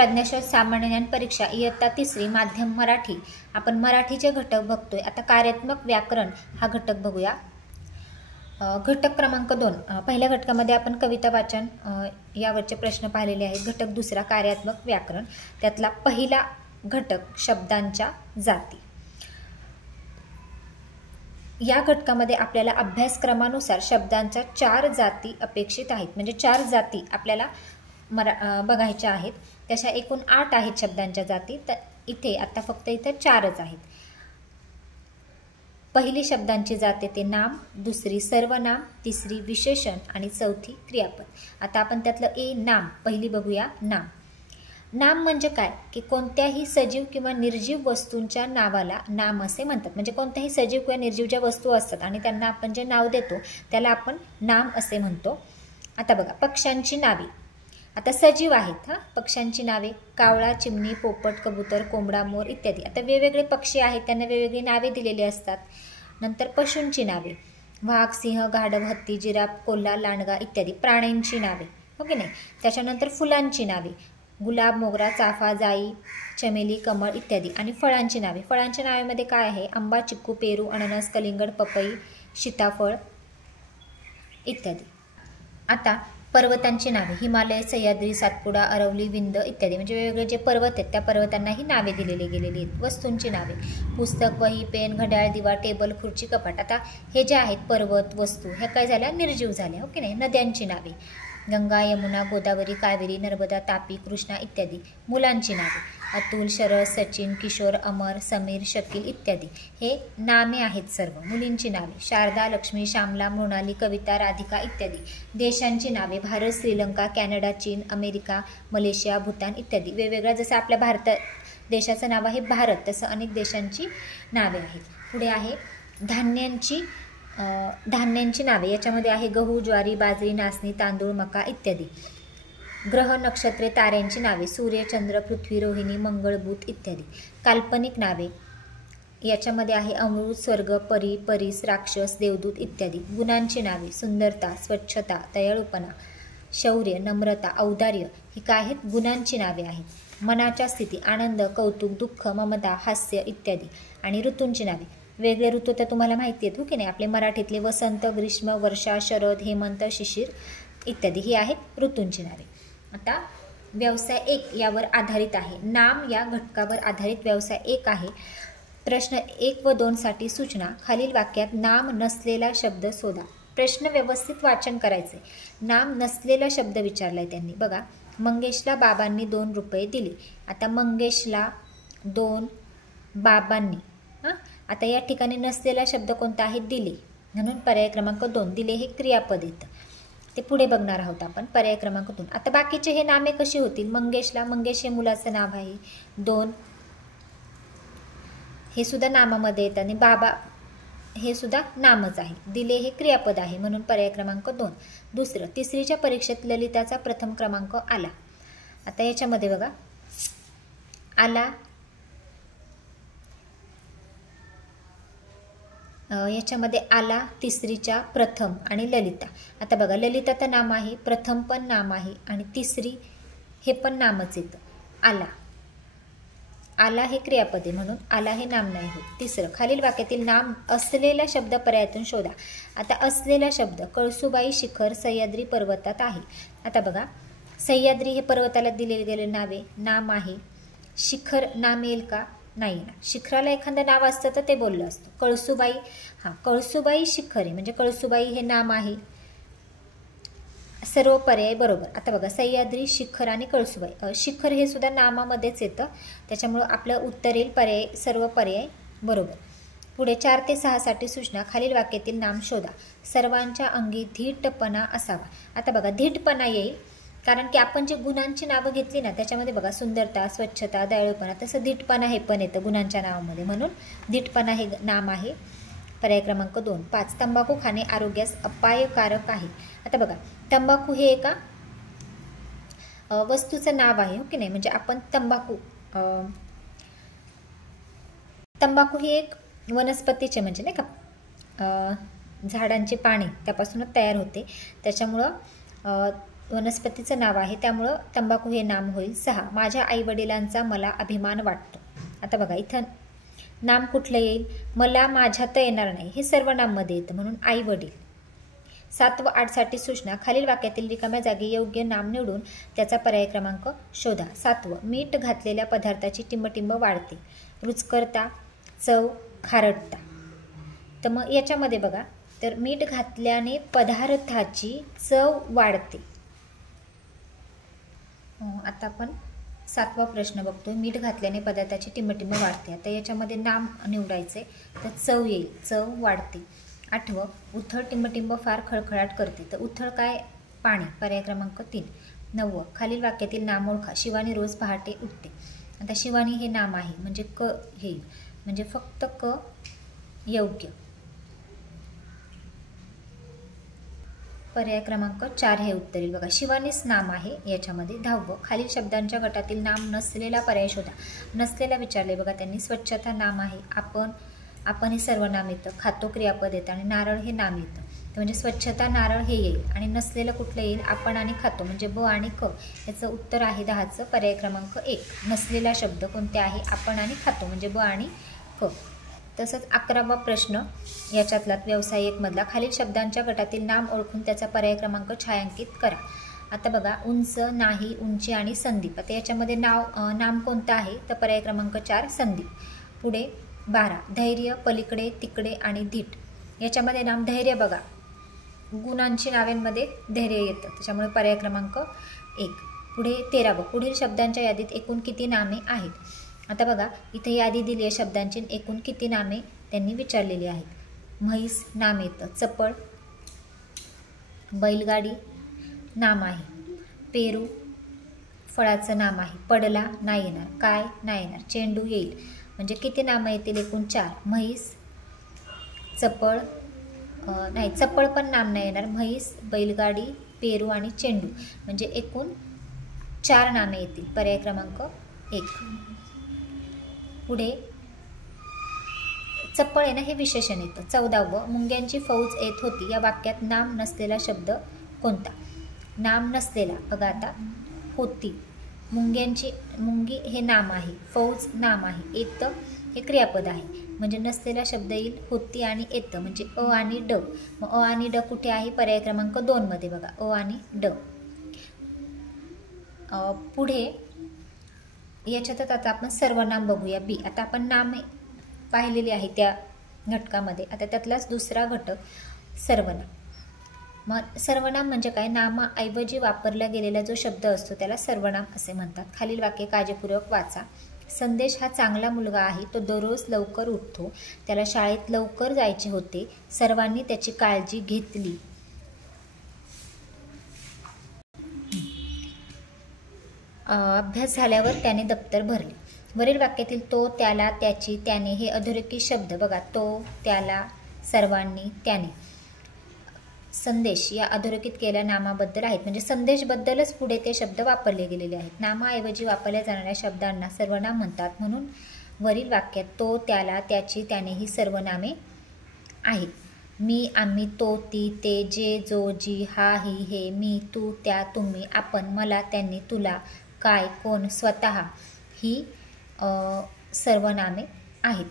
प्रज्ञाशोध सामान्य ज्ञान परीक्षा इयत्ता 3री माध्यम मराठी. आपण मराठीचे घटक बघतोय. आता कार्यात्मक व्याकरण हा घटक बघूया. घटक क्रमांक 2. पहिल्या घटकामध्ये आपण कविता वाचन यावरचे प्रश्न पाहिलेले आहेत. घटक दुसरा कार्यात्मक व्याकरण. त्यातला पहिला घटक शब्दांच्या जाती. या घटकामध्ये आपल्याला अभ्यासक्रमानुसार शब्दांच्या 4 जाती अपेक्षित आहेत. म्हणजे 4 जाती आपल्याला बघायच्या आहेत. तशा एकूण 8 आहेत शब्दांच्या जाती. तर इथे आता फक्त इथं 4च आहेत. पहिली शब्दांची जात येते नाम, दुसरी सर्वनाम, तिसरी विशेषण आणि चौथी क्रियापद. आता आपण त्यातलं नाम पहिली बघूया. नाम. नाम म्हणजे काय की कोणत्याही सजीव किंवा निर्जीव वस्तूंच्या नावाला नाम असे म्हणतात. म्हणजे कोणत्याही सजीव किंवा निर्जीव ज्या वस्तू असतात आणि त्यांना आपण जे नाव देतो त्याला आपण नाम असे म्हणतो. आता बघा पक्ष्यांची नावे. आता सजीव आहेत पक्ष्यांची नावे कावळा, चिमणी, पोपट, कबूतर, कोंबडा, मोर इत्यादी. आता वेगवेगळे पक्षी आहेत त्यांना वेगवेगळी नावे दिलेली असतात. नंतर पशूंची नावे वाघ, सिंह, गाढव, हत्ती, जिराफ, कोल्हा, लांडगा इत्यादी प्राण्यांची नावे. हो की नाही. त्याच्यानंतर फुलांची नावे गुलाब, मोगरा, चाफा, जाई, चमेली, कमळ इत्यादी. आणि फळांची नावे. फळांच्या नावेमध्ये काय आहे आंबा, चिक्कू, पेरू, अननस, कलिंगड, पपई, सीताफळ इत्यादी. आता पर्वतांची नावे हिमालय, सह्याद्री, सातपुडा, अरवली, विंध्य इत्यादी. म्हणजे वेगवेगळे जे पर्वत आहेत त्या पर्वतांनाही नावे दिलेली गेलेली आहेत. वस्तूंची नावे पुस्तक, वही, पेन, घड्याळ, दिवा, टेबल, खुर्ची, कपाट. आता हे जे आहेत पर्वत वस्तू ह्या काय झाल्या निर्जीव झाल्या. हो की नाही. नद्यांची नावे गंगा, यमुना, गोदावरी, कावेरी, नर्मदा, तापी, कृष्णा इत्यादी. मुलांची नावे अतुल, शरद, सचिन, किशोर, अमर, समीर, शकील इत्यादी. हे नामे आहेत सर्व. मुलींची नावे शारदा, लक्ष्मी, श्यामला, मृणाली, कविता, राधिका इत्यादी. देशांची नावे भारत, श्रीलंका, कॅनडा, चीन, अमेरिका, मलेशिया, भूतान इत्यादी. वेगवेगळ्या जसं आपल्या भारत देशाचं नाव आहे भारत तसं अनेक देशांची नावे आहेत. पुढे आहे धान्यांची नावे. याच्यामध्ये आहे गहू, ज्वारी, बाजरी, नाचणी, तांदूळ, मका इत्यादी. ग्रह, नक्षत्रे, ताऱ्यांची नावे सूर्य, चंद्र, पृथ्वी, रोहिणी, मंगळ, बुध इत्यादी. काल्पनिक नावे याच्यामध्ये आहे अमृत, स्वर्ग, परी, परीस, राक्षस, देवदूत इत्यादी. गुणांची नावे सुंदरता, स्वच्छता, दयाळूपणा, शौर्य, नम्रता, औदार्य ही काय आहेत गुणांची नावे आहेत. मनाच्या स्थिती आनंद, कौतुक, दुःख, ममता, हास्य इत्यादी. आणि ऋतूंची नावे वेगळे ऋतू तर तुम्हाला माहिती आहेत हो की नाही. आपले मराठीतले वसंत, ग्रीष्म, वर्षा, शरद, हेमंत, शिशिर इत्यादी ही आहेत ऋतूंची नावे. आता व्यवसाय 1 यावर आधारित आहे. नाम या घटकावर आधारित व्यवसाय 1 आहे. प्रश्न 1 व 2 साठी सूचना खालील वाक्यात नाम नसलेला शब्द शोधा. प्रश्न व्यवस्थित वाचन करायचे. नाम नसलेला शब्द विचारलाय त्यांनी. बघा मंगेशला बाबांनी 2 रुपये दिले. आता मंगेशला 2 बाबांनी. आता या ठिकाणी नसलेला शब्द कोणता आहे दिले. म्हणून पर्याय क्रमांक 2 दिले हे क्रियापद येतं. ते पुढे बघणार आहोत आपण. पर्याय क्रमांक 2. आता बाकीचे हे नामे कशी होतील. मंगेशला मंगेश हे मुलाचं नाव आहे. 2 हे सुद्धा नामामध्ये येतं आणि बाबा हे सुद्धा नामच आहे. दिले हे क्रियापद आहे म्हणून पर्याय क्रमांक 2. दुसरं 3रीच्या परीक्षेत ललिताचा प्रथम क्रमांक आला. आता याच्यामध्ये बघा आला याच्यामध्ये आला 3रीच्या प्रथम आणि ललिता. आता बघा ललिता तर नाम आहे, प्रथम पण नाम आहे आणि 3री हे पण नामच येतं. आला आला हे क्रियापद आहे म्हणून आला हे नाम नाही होत. तिसरं खालील वाक्यातील नाम असलेला शब्द पर्यायातून शोधा. आता असलेला शब्द कळसुबाई शिखर सह्याद्री पर्वतात आहे. आता बघा सह्याद्री हे पर्वताला दिलेले गेले नावे नाम आहे. शिखर नाम येईल का नाही ना. शिखराला एखादं नाव असतं तर ते बोललं असतं. कळसुबाई कळसुबाई शिखर आहे म्हणजे कळसुबाई हे नाम आहे. सर्व पर्याय बरोबर. आता बघा सह्याद्री, शिखर आणि कळसुबाई. शिखर हे सुद्धा नामामध्येच येतं त्याच्यामुळं आपलं उत्तर येईल पर्याय सर्व पर्याय बरोबर. पुढे 4 ते 6 साठी सूचना खालील वाक्यातील नाम शोधा. सर्वांच्या अंगी धीटपणा असावा. आता बघा धीटपणा येईल कारण की आपण जे गुणांची नावं घेतली ना त्याच्यामध्ये बघा सुंदरता, स्वच्छता, दयाळूपणा तसं धीटपणा हे पण येतं गुणांच्या नावामध्ये म्हणून धीटपणा हे नाम आहे. पर्याय क्रमांक 2. 5 तंबाखू खाणे आरोग्यास अपायकारक आहे. आता बघा तंबाखू हे एका वस्तूचं नाव आहे हो की नाही. म्हणजे आपण तंबाखू ही एक वनस्पतीचे म्हणजे नाही का झाडांचे पाने त्यापासूनच तयार होते. त्याच्यामुळं वनस्पतीचं नाव आहे, त्यामुळं तंबाखू हे नाम होईल. 6 माझ्या आईवडिलांचा मला अभिमान वाटतो. आता बघा इथं नाम कुठलं येईल? मला माझ्यात येणार नाही, हे सर्वनाममध्ये येतं म्हणून आई वडील. 7 व 8 साठी सूचना. खालील वाक्यातील रिकाम्या जागी योग्य नाम निवडून त्याचा पर्याय क्रमांक शोधा. 7 मीठ घातलेल्या पदार्थाची टिंबटिंब वाढते. रुचकरता, चव, खारटता. तर मग याच्यामध्ये बघा, तर मीठ घातल्याने पदार्थाची चव वाढते. आता आपण 7वा प्रश्न बघतोय. मीठ घातल्याने पदार्थाची टिंबटिंब वाढते. आता याच्यामध्ये नाम निवडायचे, तर चव येईल, चव वाढते. 8 उथळ टिंबटिंब फार खळखळाट करते. तर उथळ काय? पाणी, पर्याय क्रमांक 3. 9 खालील वाक्यातील नाम ओळखा. शिवानी रोज पहाटे उठते. आता शिवानी हे नाम आहे म्हणजे क हे, म्हणजे फक्त क योग्य. पर्याय क्रमांक 4 हे उत्तर येईल. बघा शिवानीच नाम आहे याच्यामध्ये. 10 खालील शब्दांच्या गटातील नाम नसलेला पर्याय शोधा. नसलेला विचारले बघा त्यांनी. स्वच्छता नाम आहे. आपण हे सर्वनाम येतं. खातो क्रियापद येतं आणि नारळ हे नाम येतं. तर म्हणजे स्वच्छता नारळ हे येईल. आणि नसलेलं कुठलं येईल? आपण आणि खातो म्हणजे ब आणि क. याचं उत्तर आहे 10चं पर्याय क्रमांक 1. नसलेला शब्द कोणते आहे? आपण आणि खातो म्हणजे ब आणि क. तसंच 11वा प्रश्न याच्यातला व्यवसाय 1 मधला. खालील शब्दांच्या गटातील नाम ओळखून त्याचा पर्याय क्रमांक छायांकित करा. आता बघा उंच, नाही, उंची आणि संदीप. आता याच्यामध्ये नाम कोणतं आहे? तर पर्याय क्रमांक 4 संदीप. पुढे 12 धैर्य, पलीकडे, तिकडे आणि धीट. याच्यामध्ये नाम धैर्य बघा, गुणांची नावांमध्ये धैर्य येतं, त्याच्यामुळे पर्याय क्रमांक 1. पुढे 13 पुढील शब्दांच्या यादीत एकूण किती नामे आहेत? आता बघा इथे यादी दिली आहे शब्दांची, एकूण किती नामे त्यांनी विचारलेली आहेत. म्हैस नाम येतं. चपळ बैलगाडी नाम आहे. पेरू फळाचं नाम आहे. पडला नाही येणार. काय नाही येणार. चेंडू येईल. म्हणजे किती नामं येतील? एकूण 4. म्हैस, चपळ नाही, चपळ पण नाम नाही येणार. म्हैस, बैलगाडी, पेरू आणि चेंडू म्हणजे एकूण 4 नामे येतील. पर्याय क्रमांक 1. पुढे चप्पळ आहे ना, हे विशेषण येतं. 14 मुंग्यांची फौज येत होती. या वाक्यात नाम नसलेला शब्द कोणता? नाम नसलेला बघा आता होती. मुंगी हे नाम आहे. फौज नाम आहे. येतं हे क्रियापद आहे म्हणजे नसलेला शब्द येईल होती आणि येतं म्हणजे अ आणि ड. मग अ आणि ड कुठे आहे? पर्याय क्रमांक 2 मध्ये बघा अ आणि ड. पुढे याच्यातच आता आपण सर्वनाम बघूया बी. आता आपण नामे पाहिलेली आहे त्या घटकामध्ये. आता त्यातलाच दुसरा घटक सर्वनाम. मग सर्वनाम म्हणजे काय? नामाऐवजी वापरला गेलेला जो शब्द असतो त्याला सर्वनाम असे म्हणतात. खालील वाक्य काळजीपूर्वक वाचा. संदेश हा चांगला मुलगा आहे. तो दररोज लवकर उठतो. त्याला शाळेत लवकर जायचे होते. सर्वांनी त्याची काळजी घेतली. अभ्यास झाल्यावर त्याने दप्तर भरले. वरील वाक्यातील तो, त्याला, त्याची, त्याने हे अधोरेखित शब्द बघा. तो, त्याला, सर्वांनी, त्याने. संदेश या अधोरेखित केलेल्या नामाबद्दल आहेत म्हणजे संदेशबद्दलच पुढे ते शब्द वापरले गेलेले आहेत. नामाऐवजी वापरल्या जाणाऱ्या शब्दांना सर्वनाम म्हणतात. म्हणून वरील वाक्यात तो, त्याला, त्याची, त्याने ही सर्वनामे आहेत. मी, आम्ही, तो, ती, ते, जे, जो, जी, हा, ही, हे, मी, तू, त्या, तुम्ही, आपण, मला, त्यांनी, तुला, काय, कोण, स्वतः ही सर्वनामे आहेत.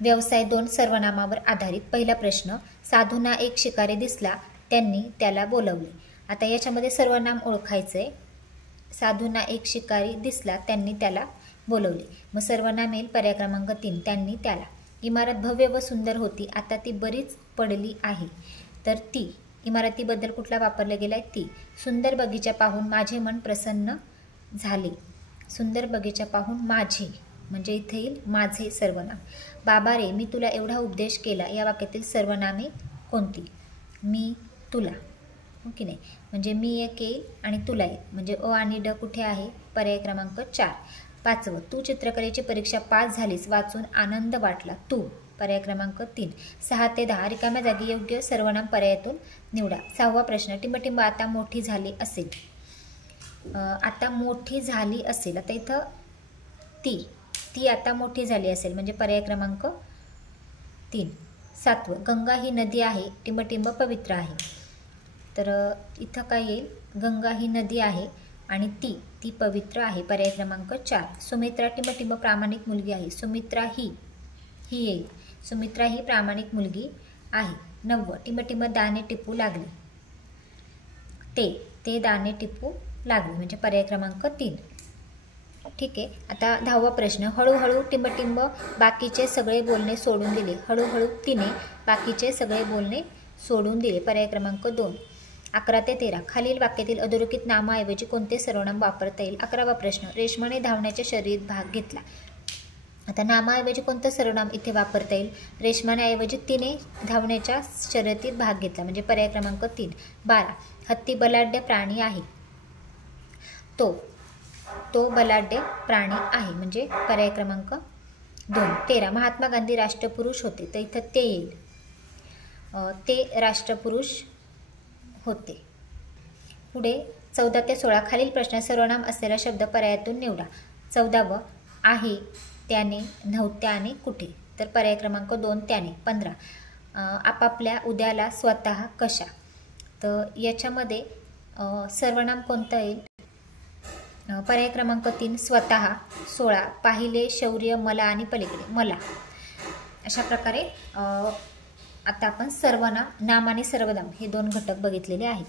व्यवसाय 2 सर्वनामावर आधारित. पहिला प्रश्न. साधूंना एक शिकारी दिसला. त्यांनी त्याला बोलवले. आता याच्यामध्ये सर्वनाम ओळखायचं आहे. साधूंना एक शिकारी दिसला. त्यांनी त्याला बोलवले. मग सर्वनाम येईल पर्याय क्रमांक 3 त्यांनी त्याला. इमारत भव्य व सुंदर होती. आता ती बरीच पडली आहे. तर ती इमारतीबद्दल कुठला वापरला गेला आहे? ती. सुंदर बगीचा पाहून माझे मन प्रसन्न झाले. सुंदर बगीचा पाहून माझे म्हणजे इथे येईल माझे सर्वनाम. बाबा रे, मी तुला एवढा उपदेश केला. या वाक्यातील सर्वनामे कोणती? मी, तुला, हो की नाही? म्हणजे मी एक येईल आणि तुला येईल म्हणजे अ आणि ड कुठे आहे? पर्याय क्रमांक 4. 5 तू चित्रकलेची परीक्षा पास झालीस. वाचून आनंद वाटला. तू. पर्याय क्रमांक 3. 6 ते 10 रिकाम्या जागी योग्य सर्वनाम पर्यायातून निवडा. 6वा प्रश्न. टिंबटिंब आता मोठी झाली असेल. आता मोठी झाली असेल. आता इथं ती आता मोठी झाली असेल म्हणजे पर्याय क्रमांक 3. 7 गंगा ही नदी आहे. टिंबटिंब पवित्र आहे. तर इथं काय येईल, गंगा ही नदी आहे आणि ती पवित्र आहे. पर्याय क्रमांक 4. सुमित्रा टिंबटिंब प्रामाणिक मुलगी आहे. सुमित्रा ही येईल. सुमित्रा ही प्रामाणिक मुलगी आहे. 9. टिंबटिंब दाणे टिपू लागले. ते दाणे टिपू लागले म्हणजे पर्याय क्रमांक 3. ठीक आहे. आता 10वा प्रश्न. हळूहळू टिंबटिंब बाकीचे सगळे बोलणे सोडून दिले. हळूहळू तिने बाकीचे सगळे बोलणे सोडून दिले. पर्याय क्रमांक 2. 11 ते 13. खालील वाक्यातील अधोरेखित नामाऐवजी कोणते सर्वनाम वापरता येईल? 11वा प्रश्न. रेशमाने धावण्याच्या शर्यतीत भाग घेतला. आता नामाऐवजी कोणतं सर्वनाम इथे वापरता येईल? रेशमानेऐवजी तिने धावण्याच्या शर्यतीत भाग घेतला म्हणजे पर्याय क्रमांक 3. 12. हत्ती बलाढ्य प्राणी आहे. तो बलाढ्य प्राणी आहे म्हणजे पर्याय क्रमांक 2. 13. महात्मा गांधी राष्ट्रपुरुष होते. तर इथं ते येईल. ते राष्ट्रपुरुष होते. पुढे 14 ते 16. खालील प्रश्नात सर्वनाम असलेला शब्द पर्यायातून निवडा. 14. आहे, त्याने, नव्हत्या आणि कुठे. तर पर्याय क्रमांक 2 त्याने. 15. आपापल्या उद्याला स्वतः कशा. तर याच्यामध्ये सर्वनाम कोणतं येईल? पर्याय क्रमांक 3 स्वतः. 16. पाहिले, शौर्य, मला आणि पलीकडे. मला. अशा प्रकारे आता आपण सर्वनाम, नाम आणि सर्वनाम हे 2 घटक बघितलेले आहेत.